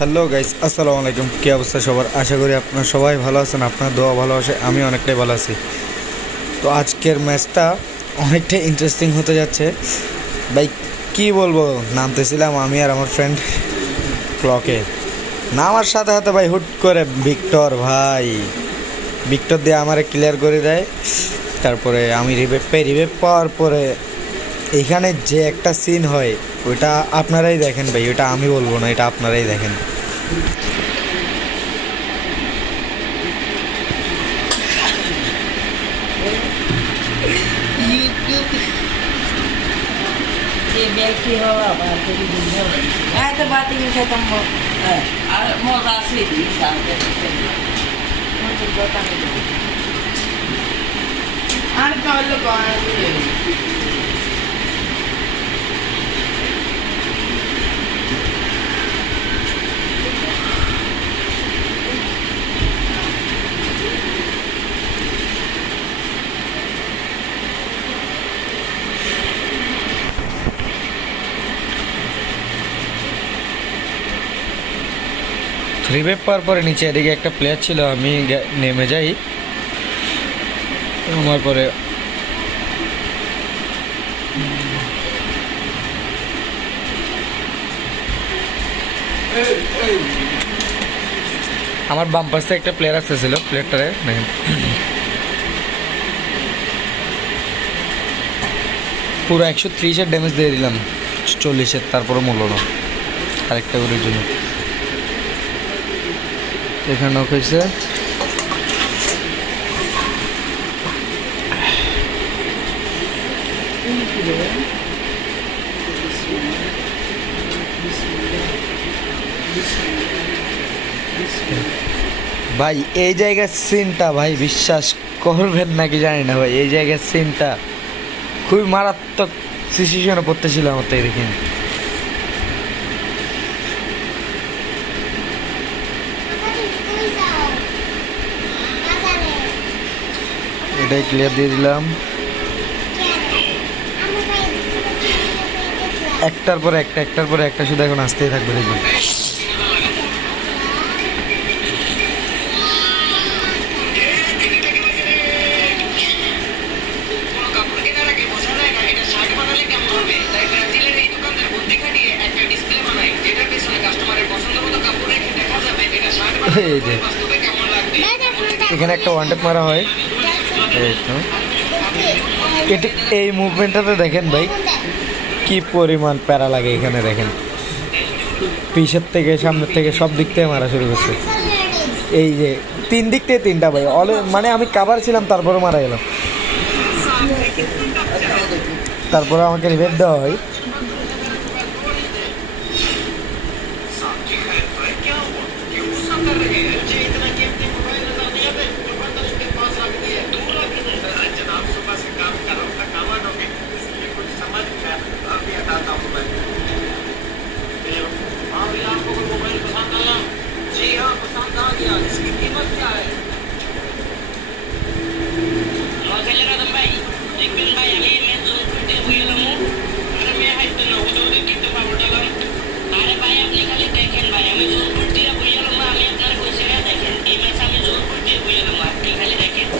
Hello guys, আসসালামু আলাইকুম। কী অবস্থা সবার? আশা করি আপনারা সবাই ভালো আছেন। আপনার দোয়া ভালো আছে, আমি অনেকটাই ভালো আছি। তো আজকের ম্যাচটা অনেকটাই ইন্টারেস্টিং হতে যাচ্ছে ভাই। কি বলবো, নামতেছিলাম আমি আর আমার ফ্রেন্ড ক্লকে। নামার সাথে সাথে ভাই হুট করে ভিক্টর দিয়ে আমারে ক্লিয়ার করে দেয়। তারপরে আমি রিভেভ পাওয়ার পরে এখানে যে একটা সিন হয় ওইটা আপনারাই দেখেন ভাই। ওইটা আমি বলবো না, এটা আপনারাই দেখেন। ये व्यक्ति हो बात की दुनिया है तो बात ही खत्म हो और मोर राशि भी सामने मुझे पता नहीं आन कॉल कौन है। রিভেভ পাওয়ার পরে নিচে এদিকে একটা প্লেয়ার ছিল, আমি নেমে যাই। আমার পরে আমার বাম পাশে একটা প্লেয়ার আসতেছিল, প্লেয়ারটারে দেখেন পুরো 130-এর ড্যামেজ দিয়ে দিলাম, 40-এর, তারপরে মূল্য না আরেকটা করে জন্য। এখানে নক হয়েছে। ভাই এই জায়গার সিনটা ভাই বিশ্বাস করবেন নাকি জানি না ভাই, এই জায়গার সিনটা খুবই মারাত্মক সিচুয়েশনে পড়তেছিল আমার। তাই দেখেন এটাই ক্লিয়ার দিয়ে দিলাম। একটার পর একটা শুধু এখন আসতেই থাকবে দেখবেন। এখানে একটা ওয়ান ট্যাপ মারা হয়। এই মুভমেন্টটাতে দেখেন ভাই কি পরিমাণ প্যারা লাগে। এখানে দেখেন পিছের থেকে সামনের থেকে সব দিক থেকে মারা শুরু করছে। এই যে তিন দিক থেকে তিনটা ভাই মানে আমি কাভার ছিলাম, তারপরে মারা গেলাম। তারপরে আমাকে রিভেভ দেওয়া হয়।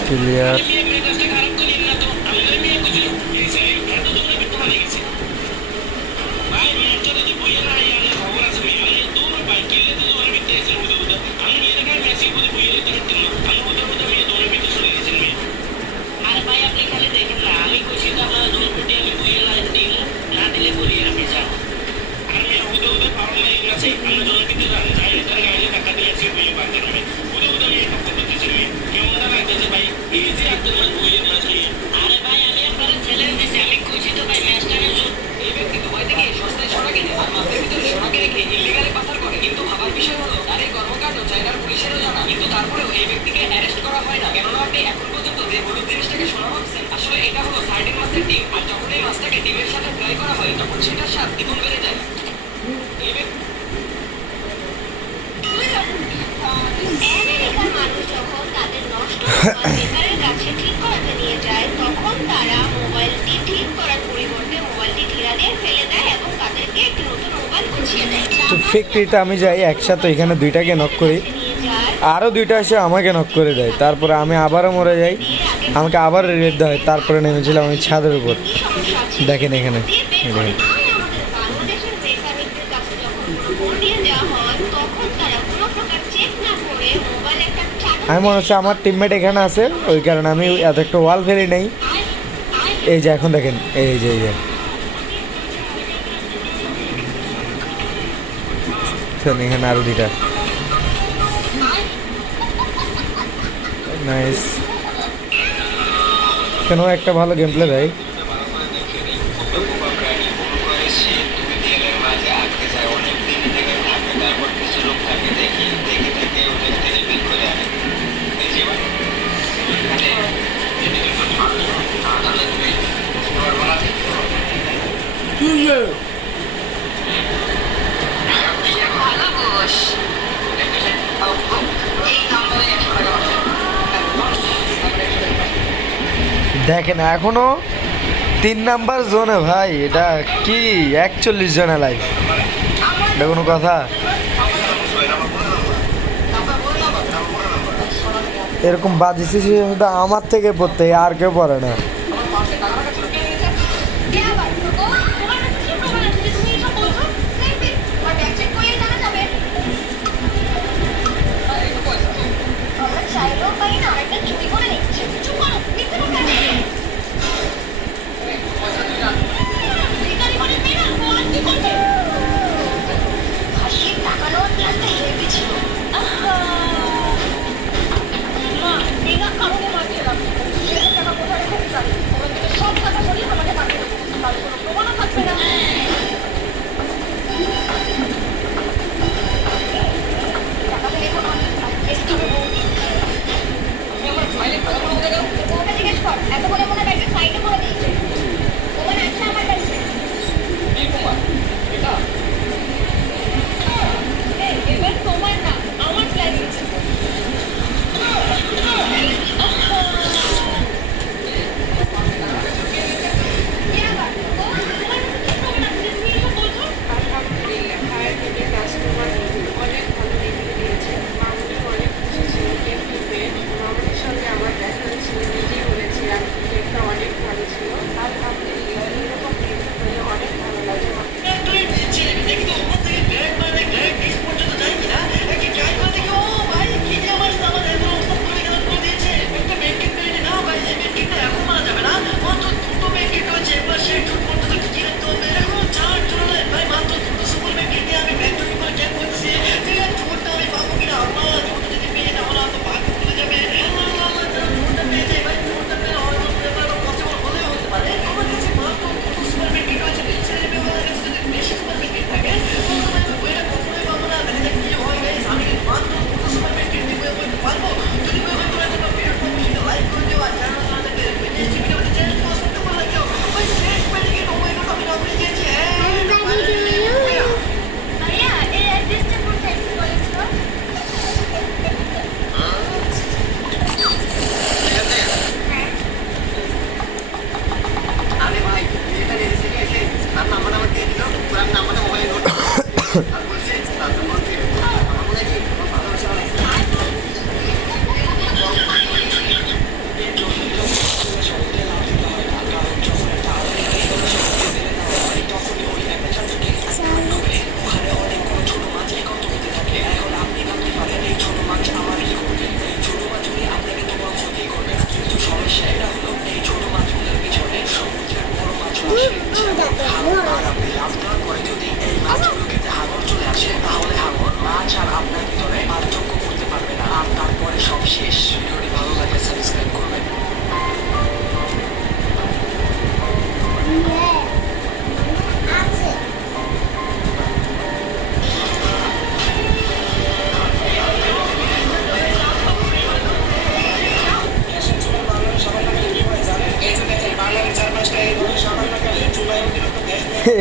ক্লিয়ার ঠিক করতে নিয়ে যায় তখন তারা মোবাইলটি ঠিক করার পরিবর্তে মোবাইলটি ঢিলা দিয়ে ফেলে দেয় এবং তাদেরকে একটি নতুন মোবাইল গুছিয়ে দেয়। তো ফ্যাক্টরিতে আমি যাই একসাথে, এখানে দুইটাকে নক করি, আরও দুইটা এসে আমাকে নক করে দেয়, তারপরে আমি আবারও মরে যাই, আমাকে আবার রেড দেওয়া হয়, তারপরে নেমেছিলাম আমি ছাদের উপর। দেখেন এখানে দেখেন আমি মনে হচ্ছে আমার টিমমেট এখানে আছে, ওই কারণে আমি এত একটা ওয়াল ফেলি নেই। এই যে এখন দেখেন, এই যে এখানে আরো দুইটা। নাইস, কেন একটা ভালো গেম প্লে দেয়। দেখেন এখনো 3 নাম্বার জোনে ভাই, এটা কি 41 জনে লাইভ, এটা কোনো কথা? এরকম বাজিছি শুধু আমার থেকে পড়তে, আর কেউ পড়ে না।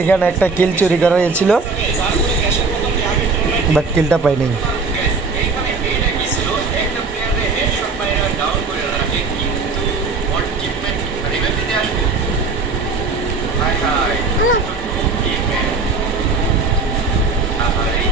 এখানে একটা কিল চুরি করা হয়েছিল, বাট কিলটা পাইনি। Hi.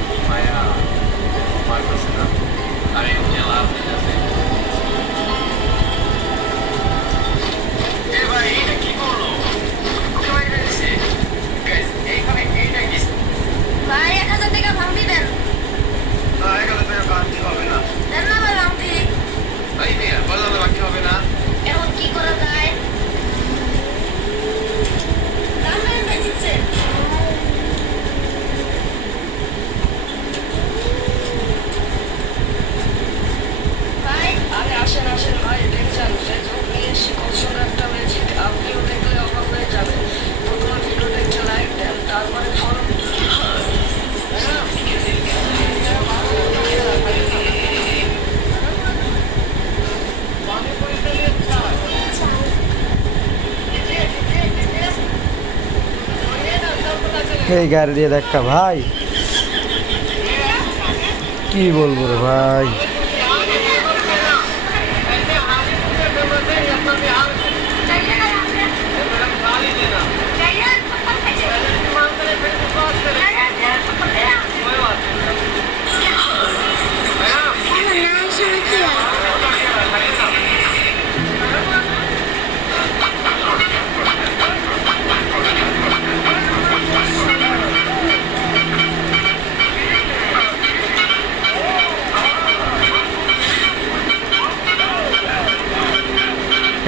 এই গাড়ি দিয়ে ধাক্কা ভাই, কি বলবো রে ভাই।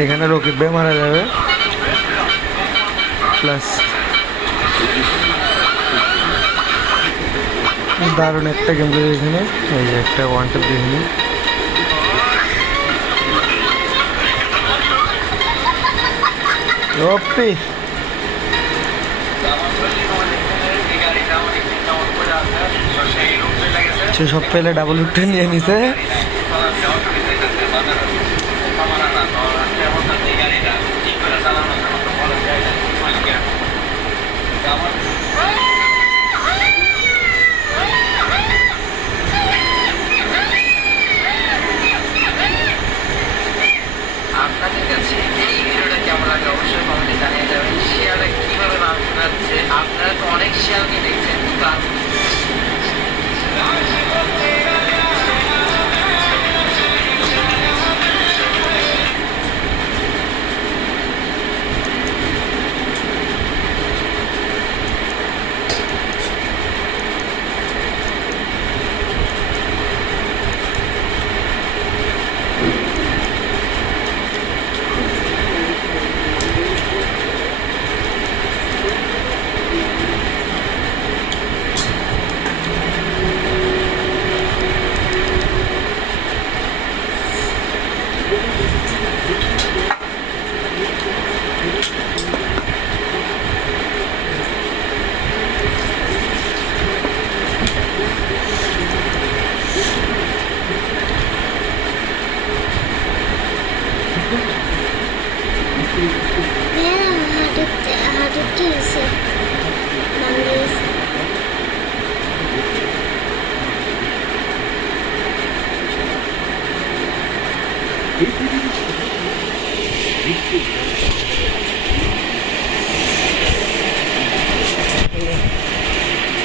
এখানে রকিব ভাই মারা যাবে, প্লাস দারুণ একটা গেম প্লে এখানে। এই যে একটা ওয়ান ট্যাপ দেখিনি, ওপি সে সব পেলে ডাবল উঠে নিয়ে নিছে। আপনাদের কাছে এই ভিডিওটা কেমন লাগে অবশ্যই কমেন্টে জানিয়ে যাবেন। শিয়ালটা কিভাবে মাংস খাচ্ছে, আপনারা তো অনেক শিয়ালকে দেখছেন,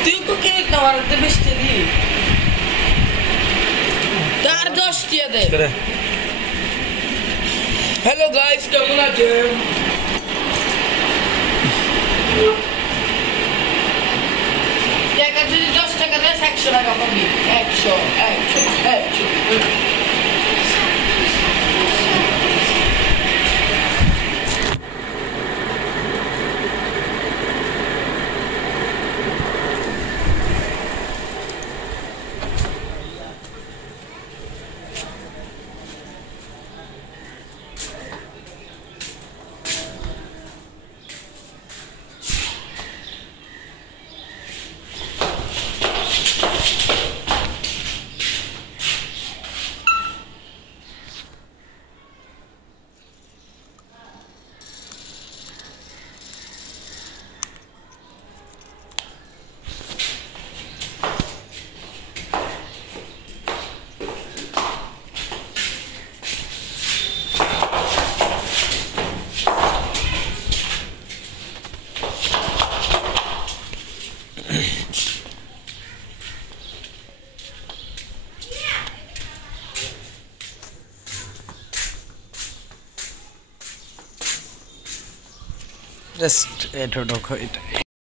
তুই তো কে খাওয়াতে বেচতে দি তার 10 টিয়া দে। হ্যালো গাইস, কেমন আছেন? টাকা যদি 10 টাকা দেয় 100 টাকা পাবি। 100 জাস্ট এটা ঢোকো, এটা